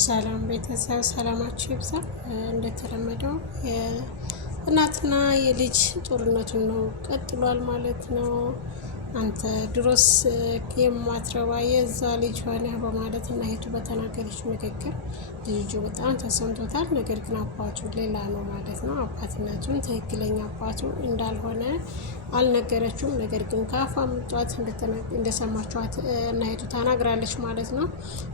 ሰላም ቤተሰብ ሰላማችሁ ይብዛ። እንደተለመደው የእናትና የልጅ ጦርነቱን ነው ቀጥሏል ማለት ነው። አንተ ድሮስ የማትረባ የዛ ልጅ ሆነ በማለት እና እህቱ በተናገረችው ንግግር ልጁ በጣም ተሰምቶታል። ነገር ግን አባቱ ሌላ ነው ማለት ነው። አባትነቱን ትክክለኛ አባቱ እንዳልሆነ አልነገረችውም። ነገር ግን ከአፏ ምጧት እንደሰማችኋት እና እህቱ ተናግራለች ማለት ነው።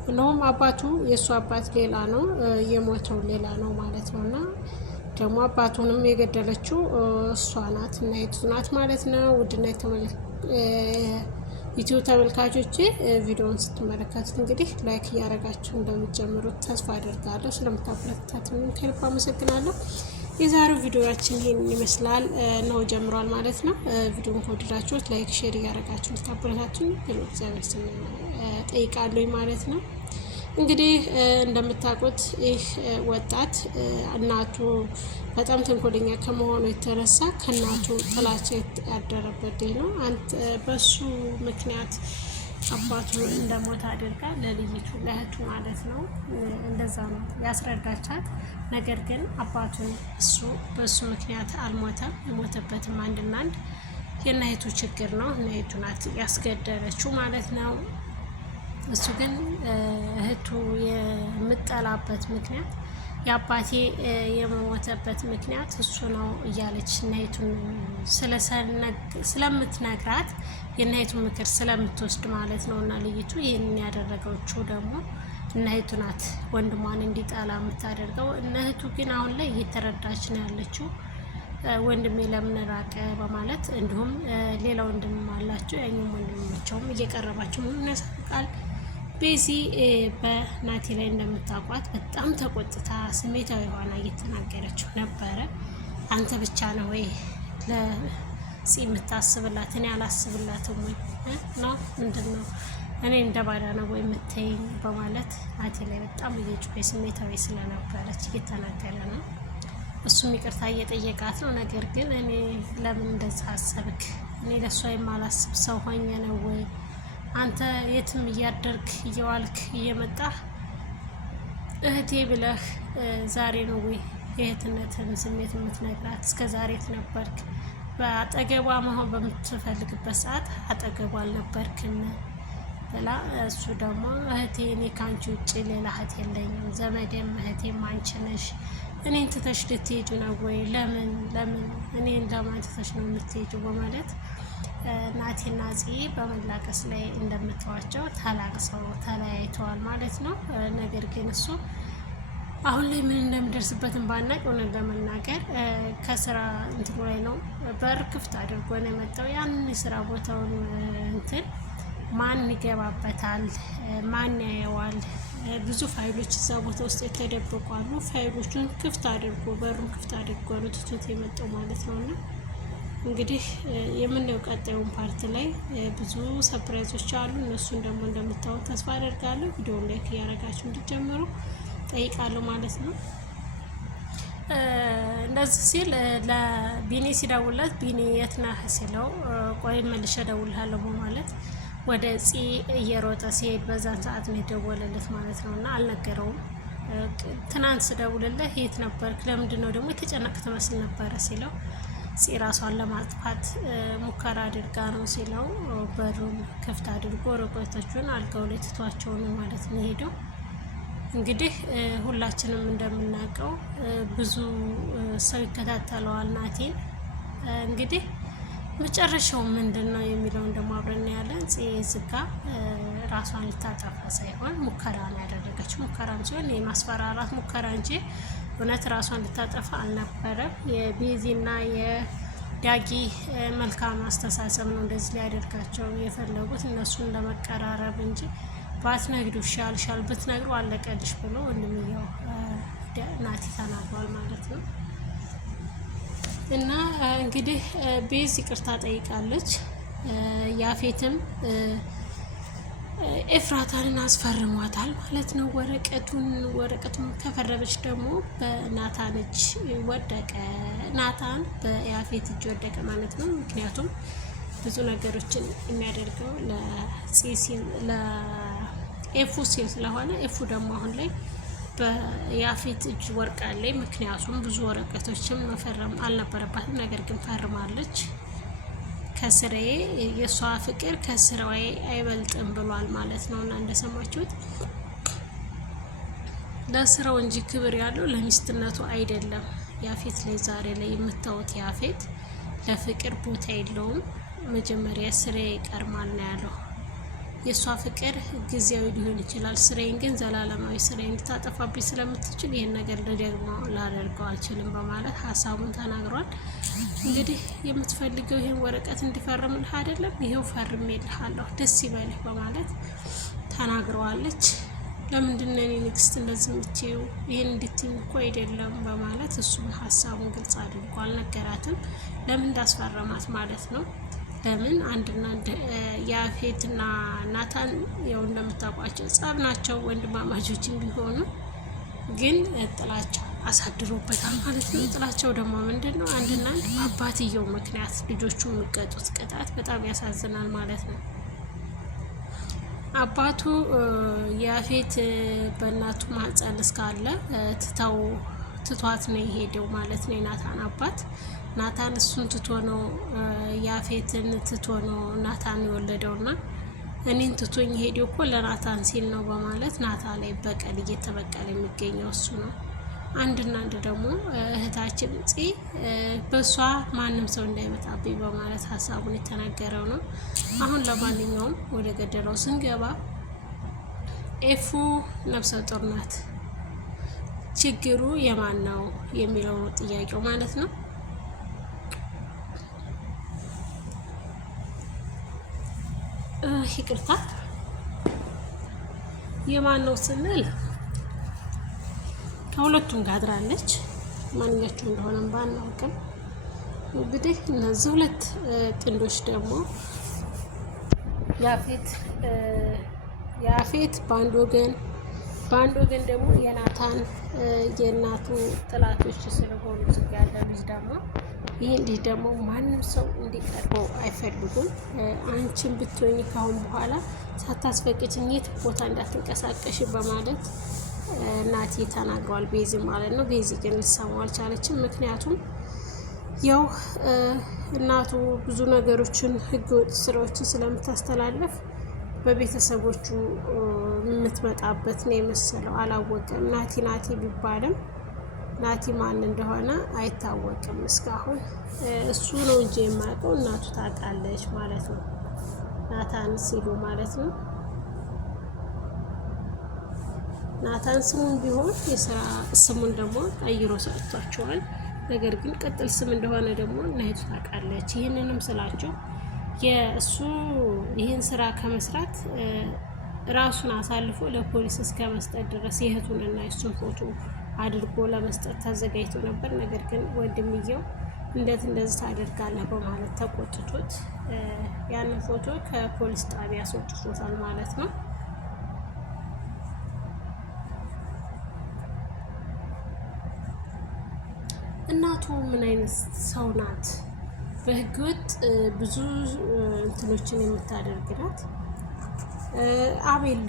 እነሆም አባቱ የእሱ አባት ሌላ ነው፣ የሞተው ሌላ ነው ማለት ነው። እና ደግሞ አባቱንም የገደለችው እሷ ናት እና እህቱ ናት ማለት ነው። ውድና ዩቲዩብ ተመልካቾቼ ቪዲዮውን ስትመለከቱት እንግዲህ ላይክ እያደረጋችሁ እንደምትጀምሩት ተስፋ አደርጋለሁ። ስለምታበረታቱኝ ከልብ አመሰግናለሁ። የዛሬው ቪዲዮአችን ይሄን ይመስላል ነው ጀምሯል ማለት ነው። ቪዲዮውን ከወደዳችሁት ላይክ ሼር እያደረጋችሁ እንድታበረታቱኝ እግዚአብሔር ስም ጠይቃለሁ ማለት ነው። እንግዲህ እንደምታውቁት ይህ ወጣት እናቱ በጣም ተንኮለኛ ከመሆኑ የተነሳ ከእናቱ ጥላቻ ያደረበት ነው። በሱ ምክንያት አባቱ እንደሞተ አድርጋ ለልጅቱ ለእህቱ ማለት ነው እንደዛ ነው ያስረዳቻት። ነገር ግን አባቱን በሱ ምክንያት አልሞተም። የሞተበትም አንድና አንድ የእናቱ ችግር ነው። እናቱ ናት ያስገደለችው ማለት ነው። እሱ ግን እህቱ የምጠላበት ምክንያት የአባቴ የመሞተበት ምክንያት እሱ ነው እያለች እናቱን ስለምትነግራት የእናቱን ምክር ስለምትወስድ ማለት ነው። እና ልጅቱ ይህንን ያደረገችው ደግሞ እናቱ ናት ወንድሟን እንዲጠላ የምታደርገው። እህቱ ግን አሁን ላይ እየተረዳች ነው ያለችው። ወንድሜ ለምን ራቀ በማለት እንዲሁም ሌላ ወንድም አላቸው። ያኛው ወንድማቸውም እየቀረባቸው ምን ያሳቃል። ቤዚ በናቲ ላይ እንደምታውቋት በጣም ተቆጥታ ስሜታዊ ሆና እየተናገረችው ነበረ። አንተ ብቻ ነው ወይ ለፂ የምታስብላት? እኔ አላስብላትም ወይ ነው ምንድን ነው እኔ እንደ ባዳ ነው ወይ የምትይኝ? በማለት ናቲ ላይ በጣም እየጮኸ ስሜታዊ ስለነበረች እየተናገረ ነው። እሱም ይቅርታ እየጠየቃት ነው። ነገር ግን እኔ ለምን እንደዛ አሰብክ? እኔ ለእሷ የማላስብ ሰው ሆኜ ነው ወይ? አንተ የትም እያደርክ እየዋልክ እየመጣህ እህቴ ብለህ ዛሬ ነው ወይ የእህትነትን ስሜት የምትነግራት? እስከ ዛሬ ነበርክ በአጠገቧ መሆን በምትፈልግበት ሰዓት አጠገቧ አልነበርክም ብላ እሱ ደግሞ እህቴ እኔ ከአንቺ ውጭ ሌላ እህት የለኝም፣ ዘመዴም እህቴም አንቺ ነሽ። እኔን ትተሽ ልትሄጂ ነው ወይ? ለምን እኔን ለማን ትተሽ ነው የምትሄጂው? በማለት ናቲና ፂ በመላቀስ ላይ እንደምትዋቸው ተላቅሰው ተለያይተዋል ማለት ነው። ነገር ግን እሱ አሁን ላይ ምን እንደሚደርስበትን ባናቅ ሆነን ለመናገር ከስራ እንትኑ ላይ ነው በር ክፍት አድርጎ ነው የመጣው። ያንን የስራ ቦታውን ማን ይገባበታል? ማን ያየዋል? ብዙ ፋይሎች እዛ ቦታ ውስጥ የተደበቁ አሉ። ፋይሎቹን ክፍት አድርጎ በሩን ክፍት አድርጎ ነው ትቶት የመጣው ማለት ነው። እና እንግዲህ የምናየው ቀጣዩን ፓርት ላይ ብዙ ሰርፕራይዞች አሉ። እነሱን ደግሞ እንደምታዩት ተስፋ አደርጋለሁ። ቪዲዮውን ላይክ እያደረጋችሁ እንድትጀምሩ ጠይቃለሁ ማለት ነው። እንደዚህ ሲል ለቢኒ ሲደውልለት ቢኒ የት ነህ ሲለው ቆይ መልሼ እደውልልሃለሁ በማለት ወደ ፂ እየሮጠ ሲሄድ በዛን ሰዓት ነው የደወለለት ማለት ነው። እና አልነገረውም። ትናንት ስደውልልህ የት ነበርክ? ለምንድን ነው ደግሞ የተጨነቅ ትመስል ነበረ ሲለው ፂ ራሷን ለማጥፋት ሙከራ አድርጋ ነው ሲለው በሩን ክፍት አድርጎ ርቆቶቹን አልጋው ላይ ትቷቸው ነው ማለት ነው ሄደው። እንግዲህ ሁላችንም እንደምናውቀው ብዙ ሰው ይከታተለዋል ናቲን። እንግዲህ መጨረሻው ምንድን ነው የሚለውን ደግሞ አብረን ያለን ዝጋ ራሷን ልታጠፋ ሳይሆን ሙከራ ነው ያደረገችው። ሙከራም ሲሆን የማስፈራራት ሙከራ እንጂ እውነት ራሷን ልታጠፋ አልነበረም። የቤዚና የዳጊ መልካም አስተሳሰብ ነው እንደዚህ ሊያደርጋቸው የፈለጉት እነሱን ለመቀራረብ እንጂ ባትነግዱ ይሻልሻል፣ ብትነግሩ አለቀልሽ ብሎ ወንድምየው ናቲ ተናግሯል ማለት ነው። እና እንግዲህ ቤዝ ይቅርታ ጠይቃለች። ያፌትም ኤፍራታንን አስፈርሟታል ማለት ነው። ወረቀቱን ከፈረመች ደግሞ በናታን እጅ ወደቀ። ናታን በያፌት እጅ ወደቀ ማለት ነው። ምክንያቱም ብዙ ነገሮችን የሚያደርገው ለኤፉ ሲል ስለሆነ ኤፉ ደግሞ አሁን ላይ በያፌት እጅ ወርቃለች። ምክንያቱም ብዙ ወረቀቶችም መፈረም አልነበረባትም፣ ነገር ግን ፈርማለች። ከስራዬ የእሷ ፍቅር ከስራዬ አይበልጥም ብሏል ማለት ነው። እና እንደሰማችሁት ለስራው እንጂ ክብር ያለው ለሚስትነቱ አይደለም። ያፌት ላይ ዛሬ ላይ የምታዩት ያፌት ለፍቅር ቦታ የለውም። መጀመሪያ ስራዬ ይቀርማል ነው ያለው። የእሷ ፍቅር ጊዜያዊ ሊሆን ይችላል፣ ስራዬን ግን ዘላለማዊ ስራዬን እንድታጠፋብኝ ስለምትችል ይህን ነገር ደግሞ ላደርገው አልችልም በማለት ሀሳቡን ተናግሯል። እንግዲህ የምትፈልገው ይህን ወረቀት እንዲፈርምልህ አይደለም፣ ይሄው ፈርሜልሃለሁ፣ ደስ ይበልህ በማለት ተናግረዋለች። ለምንድነው እኔ ንግስት እንደዚህ የምትይው? ይህን እንድትይኝ እኮ አይደለም በማለት እሱም ሀሳቡን ግልጽ አድርጎ አልነገራትም፣ ለምን እንዳስፈረማት ማለት ነው። ለምን አንድና ያፌትና ናታን ያው እንደምታውቋቸው ጸብ ናቸው፣ ወንድማማቾችም ቢሆኑ ግን ጥላቻ አሳድሮበታል ማለት ነው። ጥላቸው ደግሞ ምንድነው? አንድና አንድ አባትየው ምክንያት ልጆቹ የሚቀጡት ቅጣት በጣም ያሳዝናል ማለት ነው። አባቱ ያፌት በእናቱ ማህፀን እስካለ ትቷት ነው የሄደው ማለት ነው። የናታን አባት ናታን እሱን ትቶ ነው ያፌትን ትቶ ነው ናታን የወለደውና እኔን ትቶኝ ሄደው እኮ ለናታን ሲል ነው በማለት ናታ ላይ በቀል እየተበቀለ የሚገኘው እሱ ነው። አንድና አንድ ደግሞ እህታችን በሷ ማንም ሰው እንዳይመጣብኝ በማለት ሀሳቡን የተናገረው ነው። አሁን ለማንኛውም ወደ ገደለው ስንገባ ኤፉ ነፍሰ ጡር ናት። ችግሩ የማን ነው የሚለው ጥያቄው ማለት ነው። ይቅርታ የማን ነው ስንል ከሁለቱም ጋር አድራለች። ማንኛቸው እንደሆነም ባናውቅም እንግዲህ እነዚህ ሁለት ጥንዶች ደግሞ ያፌት በአንድ ወገን ደግሞ የናታን የእናቱ ጥላቶች ስለሆኑ ያለ ልጅ ደግሞ ይህ ልጅ ደግሞ ማንም ሰው እንዲቀርበው አይፈልጉም። አንቺን ብትሆኝ ካሁን በኋላ ሳታስፈቅጂኝ የት ቦታ እንዳትንቀሳቀሽ በማለት ናቲ ተናግሯል። ቤዚ ማለት ነው። ቤዚ ግን ልትሰማው አልቻለችም። ምክንያቱም ያው እናቱ ብዙ ነገሮችን ህገወጥ ስራዎችን ስለምታስተላለፍ በቤተሰቦቹ የምትመጣበት ነው የመሰለው። አላወቀም። ናቲ ቢባልም ናቲ ማን እንደሆነ አይታወቅም እስካሁን። እሱ ነው እንጂ የማያውቀው እናቱ ታውቃለች ማለት ነው። ናታን ሲሉ ማለት ነው። ናታን ስሙን ቢሆን የስራ ስሙን ደግሞ ቀይሮ ሰጥቷቸዋል። ነገር ግን ቅጥል ስም እንደሆነ ደግሞ እናቱ ታውቃለች። ይህንንም ስላቸው የእሱ ይህን ስራ ከመስራት ራሱን አሳልፎ ለፖሊስ እስከ መስጠት ድረስ የእህቱንና የሱን ፎቶ አድርጎ ለመስጠት ተዘጋጅቶ ነበር። ነገር ግን ወንድምየው እንደዚህ ታደርጋለህ በማለት ተቆጥቶት ያንን ፎቶ ከፖሊስ ጣቢያ አስወጥቶታል ማለት ነው። እናቱ ምን አይነት ሰው ናት? በህገወጥ ብዙ እንትኖችን የምታደርግ ናት። አቤል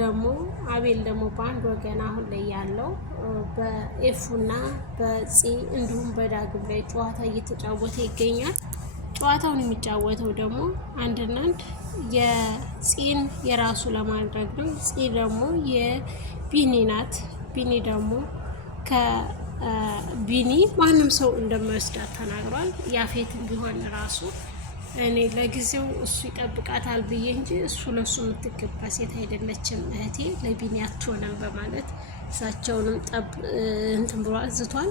ደግሞ በአንድ ወገን አሁን ላይ ያለው በኤፉና በፂ እንዲሁም በዳግም ላይ ጨዋታ እየተጫወተ ይገኛል። ጨዋታውን የሚጫወተው ደግሞ አንድና አንድ የፂን የራሱ ለማድረግ ነው። ፂ ደግሞ የቢኒ ናት። ቢኒ ደግሞ ከቢኒ ማንም ሰው እንደማይወስዳት ተናግሯል። ያፌትም ቢሆን ራሱ እኔ ለጊዜው እሱ ይጠብቃታል ብዬ እንጂ እሱ ለሱ የምትገባ ሴት አይደለችም፣ እህቴ ለቢኒ አትሆንም በማለት እሳቸውንም እንትን ብሎ ዝቷል።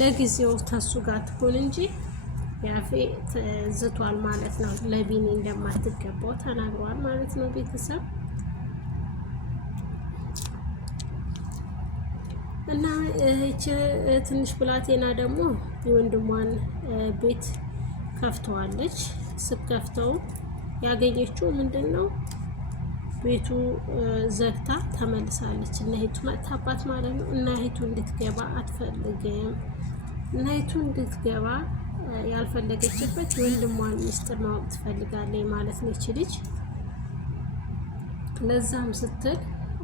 ለጊዜው ተሱ ጋር ትሆን እንጂ ያፌት ዝቷል ማለት ነው። ለቢኒ እንደማትገባው ተናግሯል ማለት ነው። ቤተሰብ እና ትንሽ ብላቴና ደግሞ የወንድሟን ቤት ከፍተዋለች። ስትከፍተው ያገኘችው ምንድን ነው? ቤቱ ዘግታ ተመልሳለች። እናይቱ መጥታባት ማለት ነው። እናይቱ እንድትገባ አትፈልግም። እናይቱ እንድትገባ ያልፈለገችበት ወንድሟን ሚስጥር ማወቅ ትፈልጋለች ማለት ነው ይቺ ልጅ። ለዛም ስትል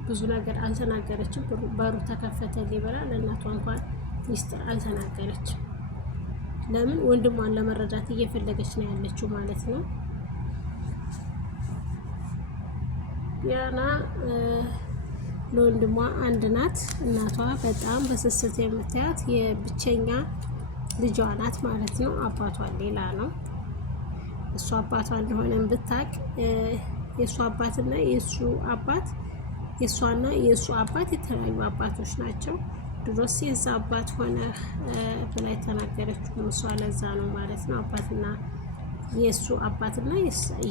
ብዙ ነገር አልተናገረችም። በሩ ተከፈተልኝ ብላ ለእናቷ እንኳን ሚስጥር አልተናገረችም። ለምን? ወንድሟን ለመረዳት እየፈለገች ነው ያለችው ማለት ነው። ያና ለወንድሟ አንድ ናት። እናቷ በጣም በስስት የምታያት የብቸኛ ልጇ ናት ማለት ነው። አባቷ ሌላ ነው። እሱ አባቷ እንደሆነም ብታቅ የእሱ አባትና የእሱ አባት የእሷና የእሱ አባት የተለያዩ አባቶች ናቸው። ድሮስ የዛ አባት ሆነ ብላ የተናገረችው እሷ ለዛ ነው ማለት ነው። አባትና የእሱ አባትና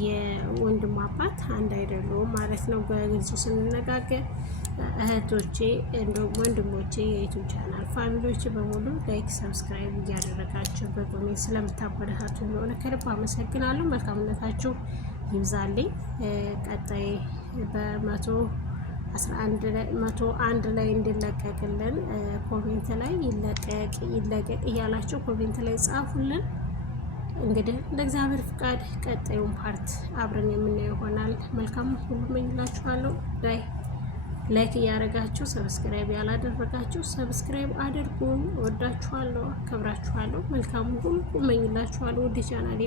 የወንድሙ አባት አንድ አይደሉም ማለት ነው። በግልጹ ስንነጋገር እህቶቼ እንዲሁም ወንድሞቼ የዩቲዩብ ቻናል ፋሚሊዎች በሙሉ ላይክ፣ ሰብስክራይብ እያደረጋችሁ በኮሜንት ስለምታበረታቱ እንደሆነ ከልብ አመሰግናለሁ። መልካምነታችሁ ይብዛልኝ። ቀጣይ በ111 ላይ እንዲለቀቅልን ኮሜንት ላይ ይለቀቅ እያላችሁ ኮሜንት ላይ ጻፉልን። እንግዲህ እንደ እግዚአብሔር ፍቃድ ቀጣዩን ፓርት አብረን የምናየው ይሆናል። መልካም ሁሉ እመኝላችኋለሁ። ላይክ እያደረጋችሁ ሰብስክራይብ ያላደረጋችሁ ሰብስክራይብ አድርጉ። ወዳችኋለሁ፣ አከብራችኋለሁ። መልካም ሁሉ እመኝላችኋለሁ። ወደ ቻናሌ